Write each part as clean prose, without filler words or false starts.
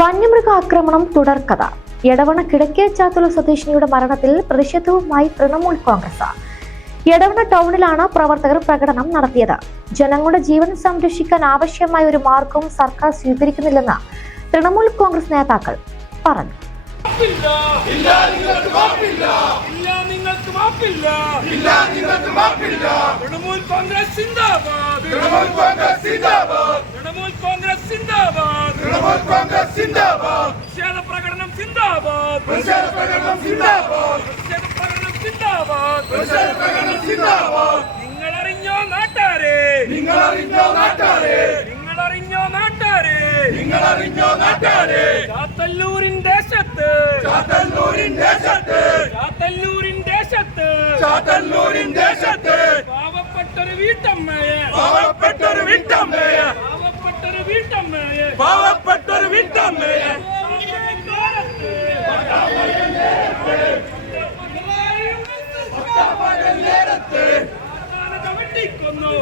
വന്യമൃഗാക്രമണം തുടർക്കഥ. എടവണ്ണ കിഴക്കേച്ചാത്തുള സ്വദേശിനിയുടെ മരണത്തിൽ പ്രതിഷേധവുമായി തൃണമൂൽ കോൺഗ്രസ്. എടവണ്ണ ടൗണിലാണ് പ്രവർത്തകർ പ്രകടനം നടത്തിയത്. ജനങ്ങളുടെ ജീവൻ സംരക്ഷിക്കാൻ ആവശ്യമായ ഒരു മാർഗവും സർക്കാർ സ്വീകരിക്കുന്നില്ലെന്ന് തൃണമൂൽ കോൺഗ്രസ് നേതാക്കൾ പറഞ്ഞു. നിങ്ങളറിഞ്ഞോ നാട്ടാരെ, നിങ്ങളറിഞ്ഞോ നാട്ടാരെ, ചാത്തല്ലൂരിൻ ദേശത്ത്, പാവപ്പെട്ടൊരു വീട്ടമ്മയെ,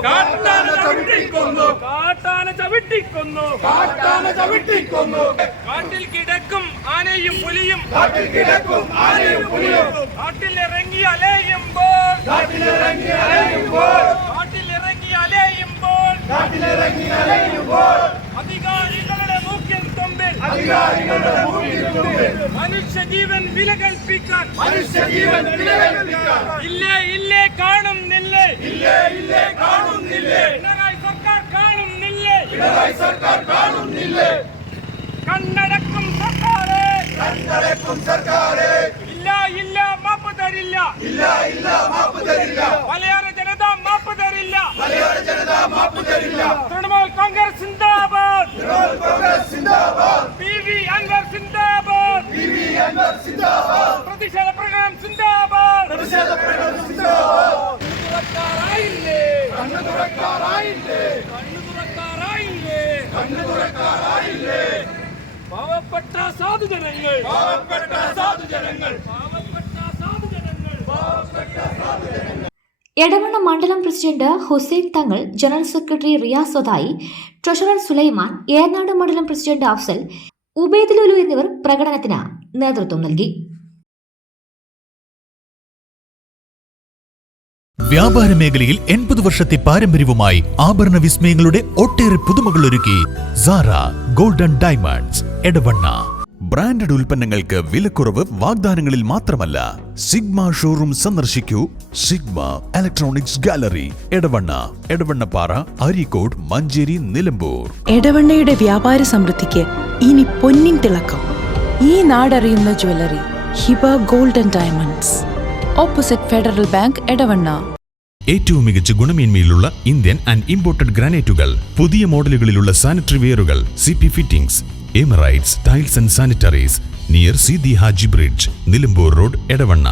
കാട്ടാന ചവിട്ടിക്കൊന്നു. കാട്ടിൽ കിടക്കും ആനയും പുലിയും, കാട്ടിലിറങ്ങി അലയുമ്പോൾ, അധികാരികളുടെ മൂക്കിൻ തുമ്പിൽ മനുഷ്യജീവൻ വില കൽപ്പിക്കാൻ ഇല്ലേ കാണുന്നില്ലേ, സർക്കാർ കാണുന്നില്ലേ, കണ്ണടക്കും സർക്കാരെ, ഇല്ല മാപ്പ് തരില്ല, മലയാള ജനത മാപ്പ് തരില്ല. തൃണമൂൽ കോൺഗ്രസ് സിന്ദാബാദ്, PV അൻവർ സിന്ദാബാദ്, പ്രതിഷേധ പ്രകടനം സിന്ദാബാദ്. പാവപ്പെട്ട സാധുജനങ്ങൾ. എടവണ്ണ മണ്ഡലം president Hussain Thangal, general secretary Riyas Othayi, treasurer Sulaiman, Eranad മണ്ഡലം പ്രസിഡന്റ് അഫ്സൽ, ഉബൈദുലുലു എന്നിവർ പ്രകടനത്തിന് നേതൃത്വം നൽകി. വ്യാപാര മേഖലയിൽ 80 വർഷത്തെ പാരമ്പര്യവുമായി ആഭരണ വിസ്മയങ്ങളുടെ ഒട്ടേറെ പുതുമകൾ ഒരുക്കി Sara golden diamonds Edavanna. Branded ഉൽപ്പന്നങ്ങൾക്ക് വിലക്കുറവ് വാഗ്ദാനങ്ങളിൽ മാത്രമല്ല. സിഗ്മ ഷോറൂം സന്ദർശിക്കൂ. Sigma electronics gallery, Edavannappara, Areekode, Manjeri, Nilambur. എടവണ്ണയുടെ വ്യാപാര സമൃദ്ധിക്ക് ഇനി പൊന്നിൻ തിളക്കം. ഈ നാടറിയുന്ന jewellery Hiba golden diamonds, opposite Federal Bank, Edavanna. ഏറ്റവും മികച്ച ഗുണമേന്മയിലുള്ള ഇന്ത്യൻ ആൻഡ് ഇമ്പോർട്ടഡ് ഗ്രാനൈറ്റുകൾ, പുതിയ മോഡലുകളിലുള്ള സാനിറ്ററി വെയറുകൾ, CP fittings, Emirates tiles and sanitaries, near Seethi Haji bridge, Nilambur road, Edavanna.